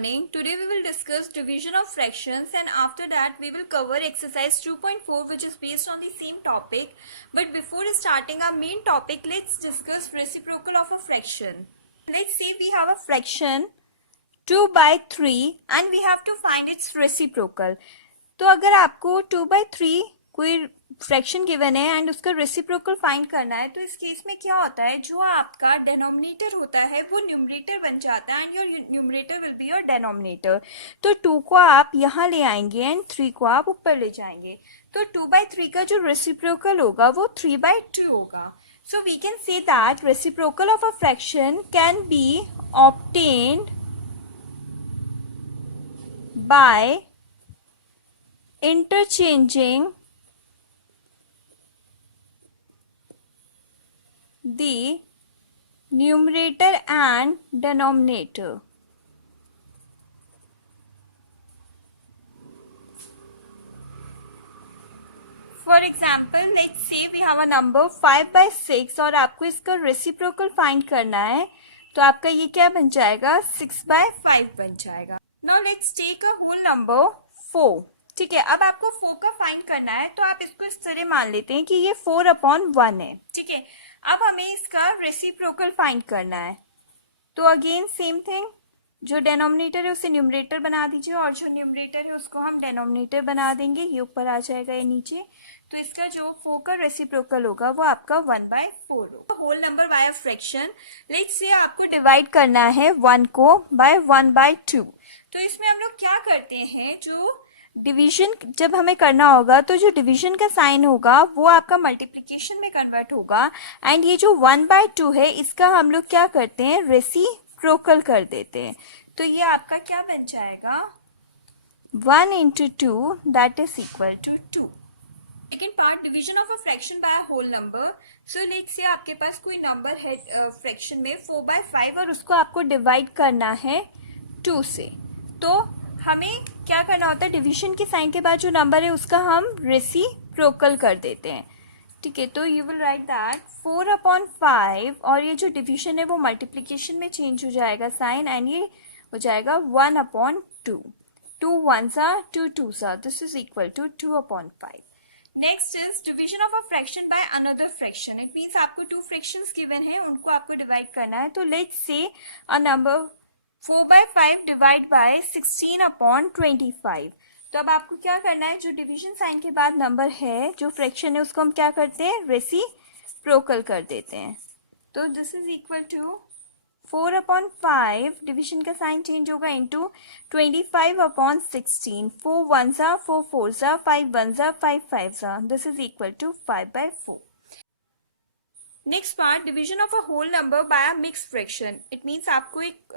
morning. Today we will discuss division of fractions, and after that we will cover exercise 2.4 which is based on the same topic. But before starting our main topic, let's discuss reciprocal of a fraction. Let's say we have a fraction 2 by 3 and we have to find its reciprocal. तो अगर आपको 2 by 3 कोई fraction given है and उसका reciprocal find करना है, तो इस केस में क्या होता है, जो आपका डिनोमिनेटर होता है वो न्यूमरेटर बन जाता है and your numerator will be your denominator. तो 2 को आप यहाँ ले आएंगे एंड 3 को आप ऊपर ले जाएंगे. तो 2 by 3 का जो रेसिप्रोकल होगा वो 3 by 2 होगा. So we can say that reciprocal of a fraction can be obtained by interchanging the numerator and denominator. For example, let's say we have a number 5 by 6 और आपको इसका रेसिप्रोकल फाइंड करना है, तो आपका ये क्या बन जाएगा, 6 by 5 बन जाएगा. Now let's take a whole number 4. ठीक है, अब आपको 4 का फाइंड करना है, तो आप इसको इस तरह मान लेते हैं कि ये 4/1 है. ठीक है, अब हमें इसका रेसिप्रोकल फाइंड करना है. तो अगेन सेम थिंग, जो डिनोमिनेटर है उसे न्यूमरेटर बना दीजिए और जो न्यूमरेटर है उसको हम डिनोमिनेटर बना देंगे. ये ऊपर आ जाएगा, ये नीचे. तो इसका जो 4 का रेसिप्रोकल होगा वो आपका 1/4 होगा. Whole number by a fraction. Let's say आपको डिवाइड करना है 1 को बाय 1/2. तो इसमें हम लोग क्या करते हैं, जो डिवीजन जब हमें करना होगा तो जो डिवीजन का साइन होगा वो आपका मल्टीप्लिकेशन में कन्वर्ट होगा एंड ये जो 1/2 है इसका हम लोग क्या करते हैं, रेसिप्रोकल कर देते हैं. तो ये आपका क्या बन जाएगा, 1 into 2 that is equal to 2. Second part, division of a fraction by whole number. So let's say आपके पास कोई नंबर है फ्रैक्शन में 4/5 और उसको आपको डिवाइड करना है 2 से. तो हमें क्या करना होता है, डिवीजन के साइन के बाद जो नंबर है उसका हम रेसिप्रोकल कर देते हैं. ठीक है, तो यू विल राइट दैट 4/5 और ये जो डिवीजन है वो मल्टीप्लिकेशन में चेंज हो जाएगा साइन एंड ये हो जाएगा 1/2. 2 1s are 2 2s are. This is equal to 2/5. Next is division of a fraction by another fraction. It means आपको 2 फ्रैक्शंस गिवन है, उनको आपको डिवाइड करना है. तो let's say a number 4/5 divide by 16/25. तो अब आपको क्या करना है, जो डिवीजन साइन के बाद नंबर है, जो फ्रैक्शन है, उसको हम क्या करते हैं, रेसिप्रोकल कर देते हैं. तो this is equal to 4/5, division का साइन चेंज होगा, into 25/16. 4 1s are 4 4s are 5 1s are 5 5s are. This is equal to 5/4. Next part, division of a whole number by a mix fraction. It means आपको एक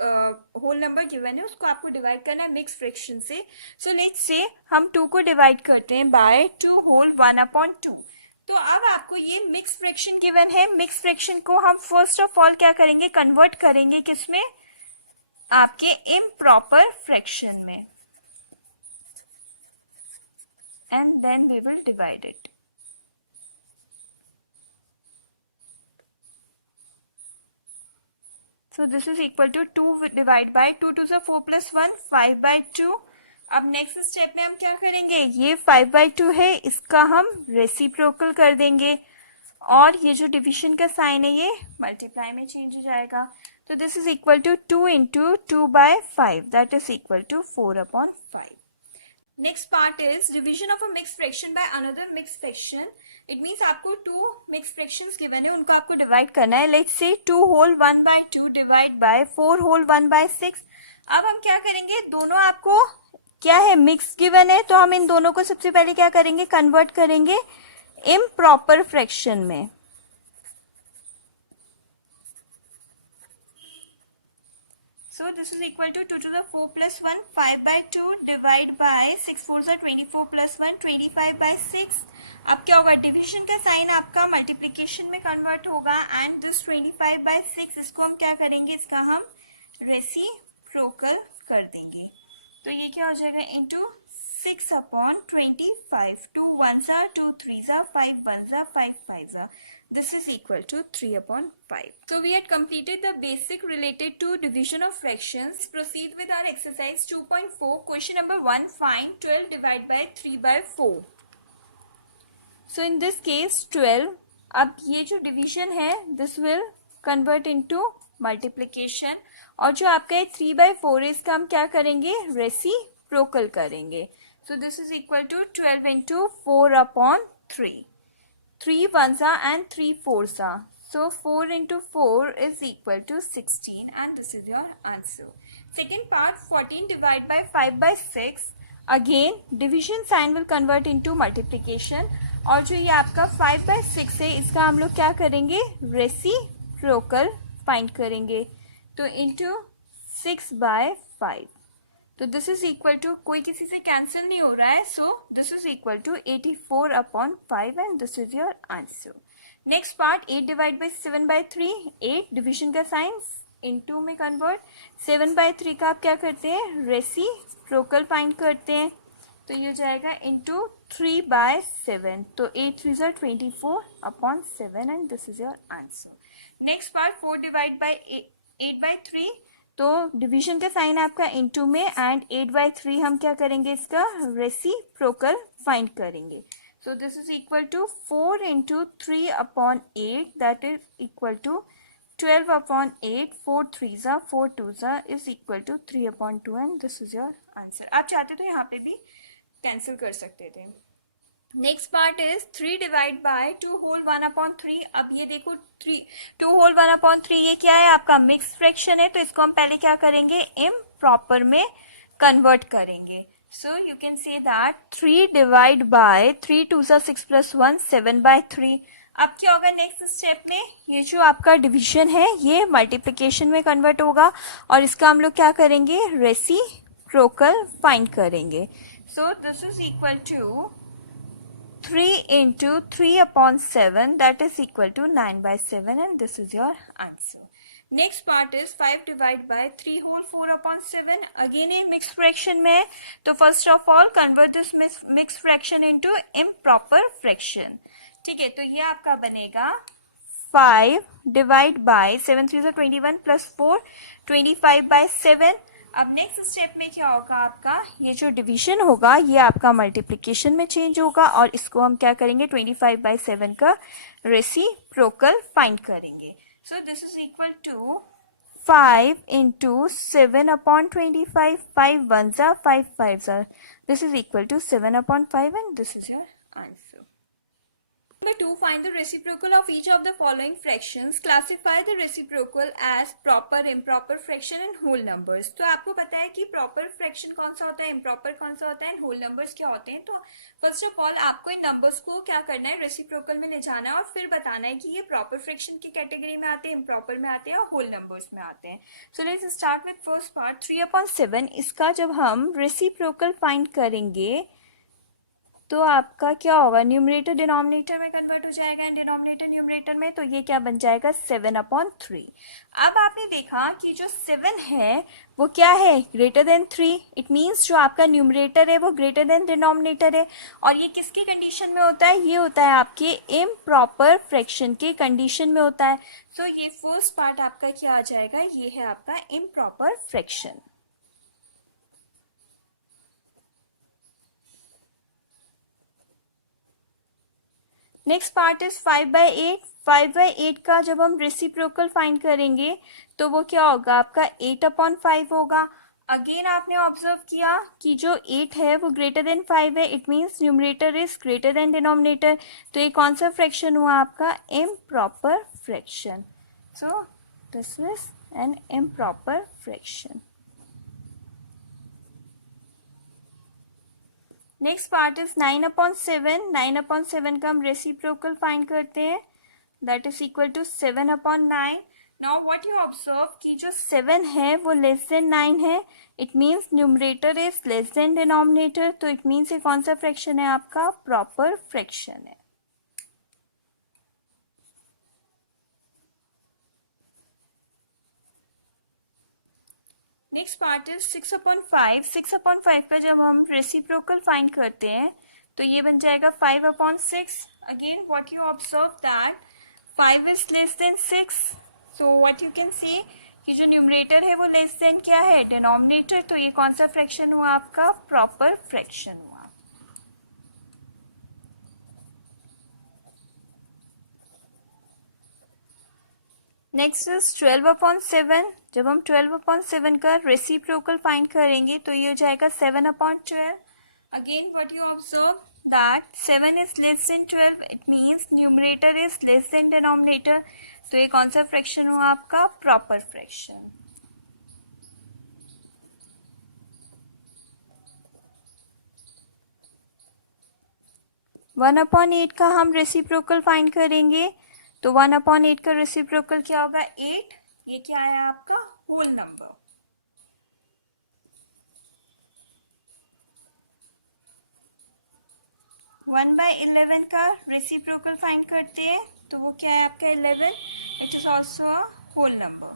whole number given है, उसको आपको divide करना है mix fraction से. सो let's से हम 2 को डिवाइड करते हैं बाय 2 होल 1/2. तो अब आपको ये मिक्स फ्रैक्शन गिवन है. मिक्स फ्रैक्शन को हम फर्स्ट ऑफ ऑल क्या करेंगे, कन्वर्ट करेंगे किसमें, आपके इम्प्रॉपर फ्रैक्शन में, and then we will divide it. So this is equal to 2 divide by 2 2s are 4 plus 1 5/2. अब नेक्स्ट स्टेप में हम क्या करेंगे, ये 5/2 है, इसका हम रेसिप्रोकल कर देंगे और ये जो डिवीजन का साइन है ये मल्टीप्लाई में चेंज हो जाएगा. तो this is equal to 2 into 2/5 that is equal to 4/5. Next part is division of a mix fraction by another mix fraction. It means आपको 2 मिक्स फ्रैक्शंस गिवन है, उनको आपको डिवाइड करना है. Let's say 2 whole 1/2 divide by 4 whole 1/6. अब हम क्या करेंगे, दोनों आपको क्या है, मिक्स गिवन है, तो हम इन दोनों को सबसे पहले क्या करेंगे, कन्वर्ट करेंगे इम्प्रॉपर फ्रैक्शन में. So this is equal to 2 to the 4 plus 1 5/2 divide by 6 4s are 24 plus 1 25/6. अब क्या होगा, डिवीजन का साइन आपका मल्टीप्लिकेशन में कन्वर्ट होगा एंड दिस 25/6 इसको हम क्या करेंगे, इसका हम रेसिप्रोकल कर देंगे. तो ये क्या हो जाएगा into 6/25. 2 1s are 2 3s are 5 1s are 5 5s are. This is equal to 3/5. So we had completed the basic related to division of fractions. Proceed with our exercise 2.4. Question number 1. Find 12 divided by 3/4. So in this case 12. अब ये जो division है this will convert into multiplication. और जो आपका ये 3/4 है इसका हम क्या करेंगे, रेसिप्रोकल करेंगे. So this is equal to 12 into 4/3. 3 1s are and 3 4s are. So 4 into 4 is equal to 16 and this is your answer. Second part, 14 divided by 5/6. Again division sign will convert into multiplication. और जो ये आपका 5/6 है इसका हम लोग क्या करेंगे, रेसिप्रोकल फाइंड करेंगे. तो इंटू 6/5. तो दिस इज इक्वल टू, कोई किसी से कैंसिल नहीं हो रहा है, so this is equal to 84/5 and this is your answer. Next part, 8 divide by 7/3. 8 division का साइन इनटू में कन्वर्ट. 7/3 का आप क्या करते हैं, रेसिप्रोकल फाइंड करते हैं. तो ये हो जाएगा इंटू 3/7. तो 8 3s are 24/7 and this is your answer. Next part, 4 divide by 8/3. तो डिवीजन का साइन आपका इनटू में एंड 8/3 हम क्या करेंगे, इसका रेसिप्रोकल फाइंड करेंगे. So this is equal to 4 into 3/8 that is equal to 12/8. 4 3s are 4 2s are is equal to 3/2 and this is your answer. आप चाहते तो यहाँ पे भी कैंसिल कर सकते थे. Next part is 3 divide by 2 whole 1/3. अब ये देखो 2 होल 1/3 ये क्या है, आपका मिक्स फ्रैक्शन है. तो इसको हम पहले क्या करेंगे, इम्प्रॉपर में कन्वर्ट करेंगे. So you can say that 3 divide by 3 2s are 6 + 1 7/3. अब क्या होगा नेक्स्ट स्टेप में, ये जो आपका डिवीजन है ये मल्टीप्लिकेशन में कन्वर्ट होगा और इसका हम लोग क्या करेंगे, रेसिप्रोकल फाइंड करेंगे. So this is equal to 3 into 3/7 that is equal to 9/7 and this is your answer. Next part is 5 divided by 3 whole 4/7. Again ये mixed fraction में है, तो first of all convert this mixed fraction into improper fraction. ठीक है, तो ये आपका बनेगा 5 divide by 7 3s are 21 plus 4 25/7. अब नेक्स्ट स्टेप में क्या होगा, आपका ये जो डिवीजन होगा ये आपका मल्टीप्लिकेशन में चेंज होगा और इसको हम क्या करेंगे, 25/7 का रेसिप्रोकल फाइंड करेंगे. So this is equal to 5 into 7/25. 5 1s are 5 5s are. This is equal to 7/5 and this is your answer. Number 2, find the reciprocal of each of the following fractions. Classify the reciprocal as proper, improper fraction and whole numbers. तो आपको पता है कि proper fraction कौन सा होता है, improper कौन सा होता है, and whole numbers क्या होते हैं. तो first of all आपको इन numbers को क्या करना है, reciprocal में ले जाना है और फिर बताना है कि ये proper fraction की category में आते हैं, improper में आते हैं और whole numbers में आते हैं. So let's start with first part, 3/7. इसका जब हम reciprocal find करेंगे तो आपका क्या होगा, न्यूमरेटर डिनोमिनेटर में कन्वर्ट हो जाएगा एंड डिनोमिनेटर न्यूमरेटर में. तो ये क्या बन जाएगा, 7/3. अब आपने देखा कि जो 7 है वो क्या है, ग्रेटर देन 3. इट मीन्स जो आपका न्यूमरेटर है वो ग्रेटर देन डिनोमिनेटर है. और ये किसकी कंडीशन में होता है, ये होता है आपके इम्प्रॉपर फ्रैक्शन के कंडीशन में होता है. सो ये फर्स्ट पार्ट आपका क्या आ जाएगा, ये है आपका improper fraction. Next part is 5/8. 5/8 का जब हम रेसिप्रोकल फाइंड करेंगे तो वो क्या होगा, आपका 8/5 होगा. अगेन आपने ऑब्जर्व किया कि जो 8 है वो ग्रेटर देन 5 है. It means numerator is greater than denominator. तो ये कौन सा फ्रैक्शन हुआ, आपका improper fraction. So this is an improper fraction. Next part is 9/7. 9/7 का हम रेसिप्रोकल फाइंड करते हैं, that is equal to 7/9. Now what you observe कि जो 7 है वो लेस देन 9 है. It means numerator is less than denominator. तो इट मीन्स ये कौन सा फ्रैक्शन है, आपका प्रॉपर फ्रैक्शन है. Next part is 6/5. 6/5 का जब हम रेसिप्रोकल फाइंड करते हैं तो ये बन जाएगा 5/6. Again what you observe that 5 is less then 6. So what you can see कि जो न्यूमरेटर है वो लेस देन क्या है, डिनोमिनेटर. तो ये कौन सा फ्रैक्शन हुआ आपका, प्रॉपर फ्रैक्शन हुआ. Next is 12/7. जब हम 12/7 का रेसिप्रोकल फाइंड करेंगे तो ये हो जाएगा 7/12. Again what you observe that 7 is less then 12. It means numerator is less than denominator. तो ये कौन सा फ्रैक्शन हुआ आपका, प्रॉपर फ्रैक्शन. वन अपॉन 8 का हम रेसिप्रोकल फाइंड करेंगे तो 1/8 का रेसिप्रोकल क्या होगा, 8. ये क्या है आपका, होल नंबर. वन बाय 11 का रेसिप्रोकल फाइंड करते हैं तो वो क्या है आपका 11. It is also a whole number.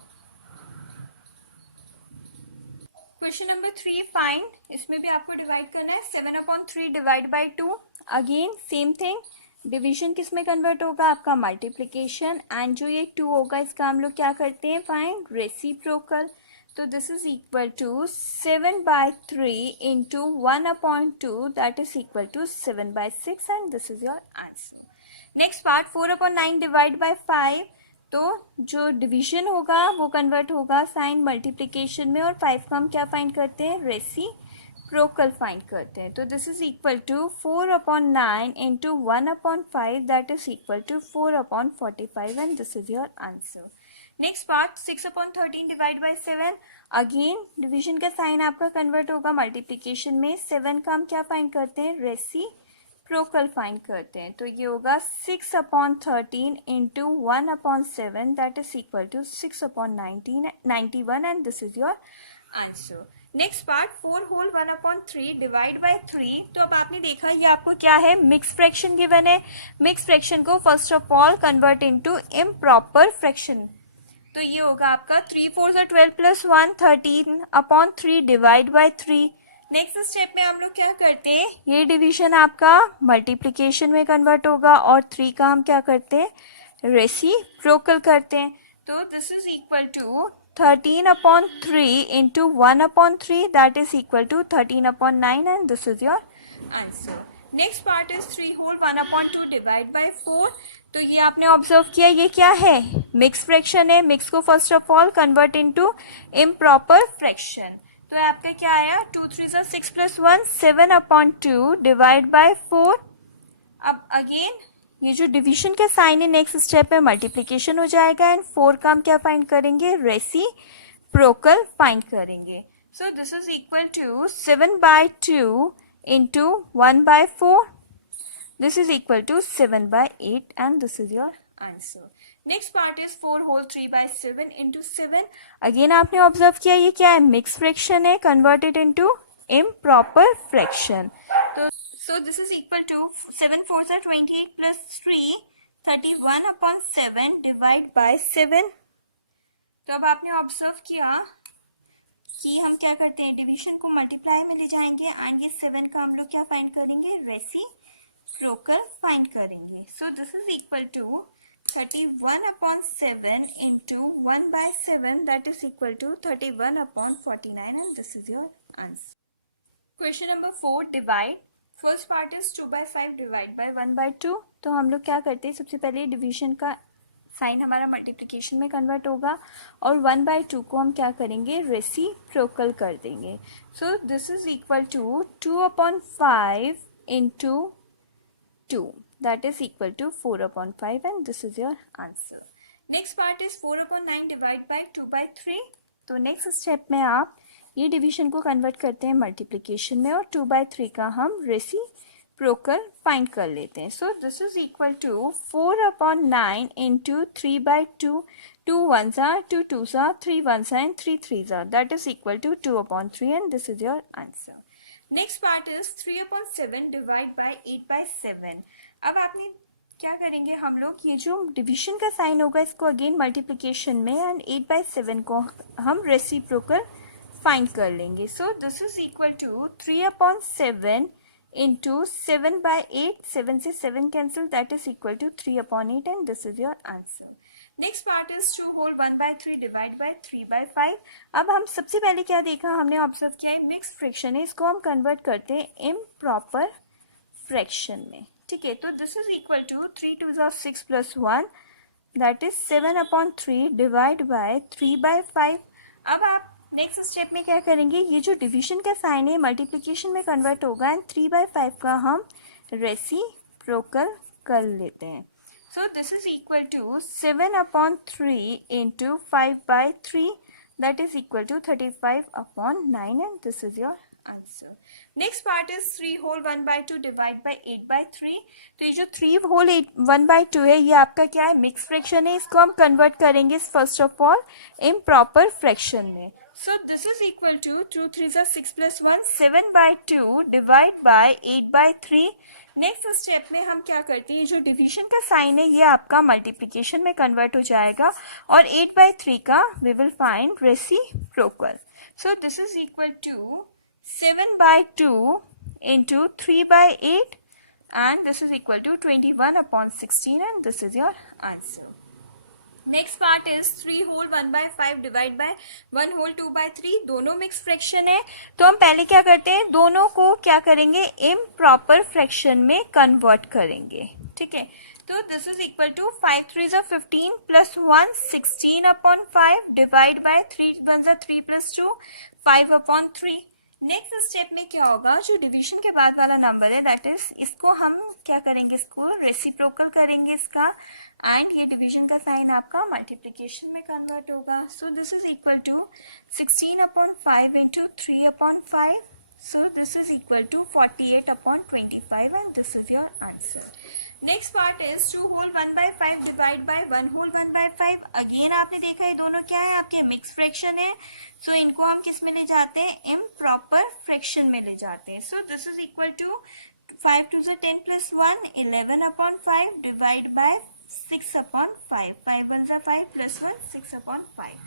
Question number 3 find. इसमें भी आपको डिवाइड करना है. 7/3 divide by 2. Again same thing. Division किस में कन्वर्ट होगा आपका, मल्टीप्लीकेशन. एंड जो ये 2 होगा इसका हम लोग क्या करते हैं, फाइंड रेसिप्रोकल. तो this is equal to 7/3 into 1/2 that is equal to 7/6 and this is your answer. Next part 4/9 divide by 5. तो जो डिवीजन होगा वो कन्वर्ट होगा साइन मल्टीप्लीकेशन में और 5 का हम क्या फाइंड करते हैं, रेसिप्रोकल फाइंड करते हैं. तो this is equal to 4/9 into 1/5 that is equal to 4/45 and this is your answer. Next part 6/13 divide by 7. Again division का साइन आपका कन्वर्ट होगा मल्टीप्लीकेशन में. 7 का हम क्या फाइंड करते हैं, रेसिप्रोकल फाइंड करते हैं. तो ये होगा 6/13 into 1/7 that is equal to 6/91 and this is your answer. Next part 4 whole 1/3 divide by 3. तो अब आपने देखा ये आपको क्या है, मिक्स फ्रैक्शन गिवन है. मिक्स फ्रैक्शन को first of all convert into improper fraction. तो ये होगा आपका 3 4 12 plus 1 13/3 divide by 3. Next step में हम लोग क्या करते हैं, ये डिवीजन आपका मल्टीप्लीकेशन में कन्वर्ट होगा और 3 का हम क्या करते हैं, रेसिप्रोकल करते हैं. तो this is equal to 13/3 into 1/3 that is equal to 13/9 and this is your answer. Next part is 3 whole 1/2 divide by 4. तो ये आपने ऑब्जर्व किया ये क्या है, मिक्स फ्रैक्शन है. मिक्स को first of all convert into improper fraction. तो आपका क्या आया, 2 3 6 प्लस 1 7/2 डिवाइड बाई 4. अब अगेन ये जो डिवीजन का साइन है नेक्स्ट स्टेप में मल्टीप्लीकेशन हो जाएगा एंड 4 का हम क्या फाइंड करेंगे, रेसिप्रोकल फाइंड करेंगे. So this is equal to 7/2 into 1/4. This is equal to 7/8 and this is your answer. Next part is 4 whole 3/7 into 7. Again आपने ऑब्जर्व किया ये क्या है, मिक्स फ्रैक्शन है कन्वर्टेड इनटू इम्प्रॉपर फ्रैक्शन. तो so this is equal to 7 4s are 28 plus 3 31/7 divide by 7. तो अब आपने ऑब्जर्व किया कि हम क्या करते हैं, डिवीजन को मल्टीप्लाई में ले जाएंगे एंड ये 7 का हम लोग क्या फाइंड करेंगे, रेसिप्रोकल फाइंड करेंगे. So this is equal to 31/7 into 1/7 that is equal to 31/49 and this is your answer. Question number 4 divide. First part is 2/5 divide by 1/2. तो हम लोग क्या करते हैं, सबसे पहले डिवीजन का साइन हमारा मल्टीप्लिकेशन में कन्वर्ट होगा और 1/2 को हम क्या करेंगे, रेसिप्रोकल कर देंगे. So this is equal to 2/5 into 2 that is equal to 4/5 and this is your answer. Next part is 4/9 divide by 2/3. तो नेक्स्ट स्टेप में आप ये डिवीजन को कन्वर्ट करते हैं मल्टीप्लिकेशन में और 2/3 का हम रेसिप्रोकल फाइंड कर लेते हैं. So this is equal to 4/9 into 3/2. 2 1s are 2 2s are 3 1s are and 3 3s are that is equal to 2/3 and this is your answer. Next part is 3/7 divide by 8/7. अब आपने क्या करेंगे, हम लोग ये जो डिवीजन का साइन होगा इसको अगेन मल्टीप्लिकेशन में एंड 8/7 को हम रेसिप्रोकल फाइंड कर लेंगे. So this is equal to 3/7 into 7/8. 7 से 7 cancel, that is equal to 3/8, and this is your answer. Next part is 2 whole 1/3 divide by 3/5. अब हम सबसे पहले क्या देखा, हमने ऑब्जर्व किया है मिक्स फ्रैक्शन है, इसको हम कन्वर्ट करते हैं इम्प्रॉपर फ्रैक्शन में. ठीक है, तो this is equal to 3 2 6 plus 1, that is 7/3 divide by 3/5. अब आप नेक्स्ट स्टेप में क्या करेंगे, ये जो डिवीजन का साइन है मल्टीप्लिकेशन में कन्वर्ट होगा, एंड 3/5 का हम रेसिप्रोकल कर लेते हैं. So this is equal to 7/3 into 5/3, that is equal to 35/9, and this is your answer. Next part is 3 whole 1/2 divide by 8/3. तो ये जो 3 whole 1/2 है, ये आपका क्या है, मिक्स फ्रैक्शन है, इसको हम कन्वर्ट करेंगे first of all improper fraction में. So this is equal to 2 3 6 plus 1, 7/2 divide by 8/3. Next step में हम क्या करते हैं, ये जो डिवीजन का साइन है ये आपका मल्टीप्लिकेशन में कन्वर्ट हो जाएगा, और 8/3 का we will find reciprocal. So this is equal to 7/2 into 3/8, and this is equal to 21/16, and this is your answer. Next part is 3 whole 1/5 divide by 1 whole 2/3. दोनों मिक्स फ्रैक्शन है, तो हम पहले क्या करते हैं, दोनों को क्या करेंगे, इम्प्रॉपर फ्रैक्शन में कन्वर्ट करेंगे. ठीक है, तो this is equal to 5 3 15 plus 1 16/5 divide by 3 1 3 plus 2 5/3. Next step में क्या होगा, जो डिवीजन के बाद वाला नंबर है दैट इज, इसको हम क्या करेंगे, इसको रेसिप्रोकल करेंगे इसका, एंड ये डिवीजन का साइन आपका मल्टीप्लिकेशन में कन्वर्ट होगा. So this is equal to 16/5 into 3/5. So this is equal to 48/25, and this is your answer. Next part is 2 whole 1/5 divide by 1 whole 1/5. Again आपने देखा है दोनों क्या है, आपके मिक्स फ्रैक्शन है, so इनको हम किस में ले जाते हैं, इम्प्रॉपर फ्रैक्शन में ले जाते हैं. So this is equal to 5 2 10 plus 1 11/5 divide by 6/5. 5 1 5 plus 1 6/5.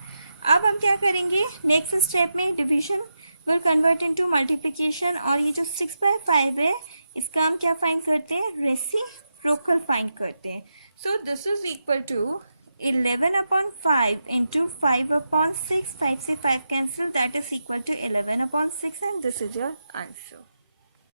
अब हम क्या करेंगे, नेक्स्ट स्टेप में division will convert into multiplication, और ये जो 6/5 है इसका हम क्या फाइंड करते हैं, रेसिप्रोकल फाइंड करते हैं. So this is equal to 11/5 into 5/6. 5 से 5 cancel, that is equal to 11/6, and this is your answer.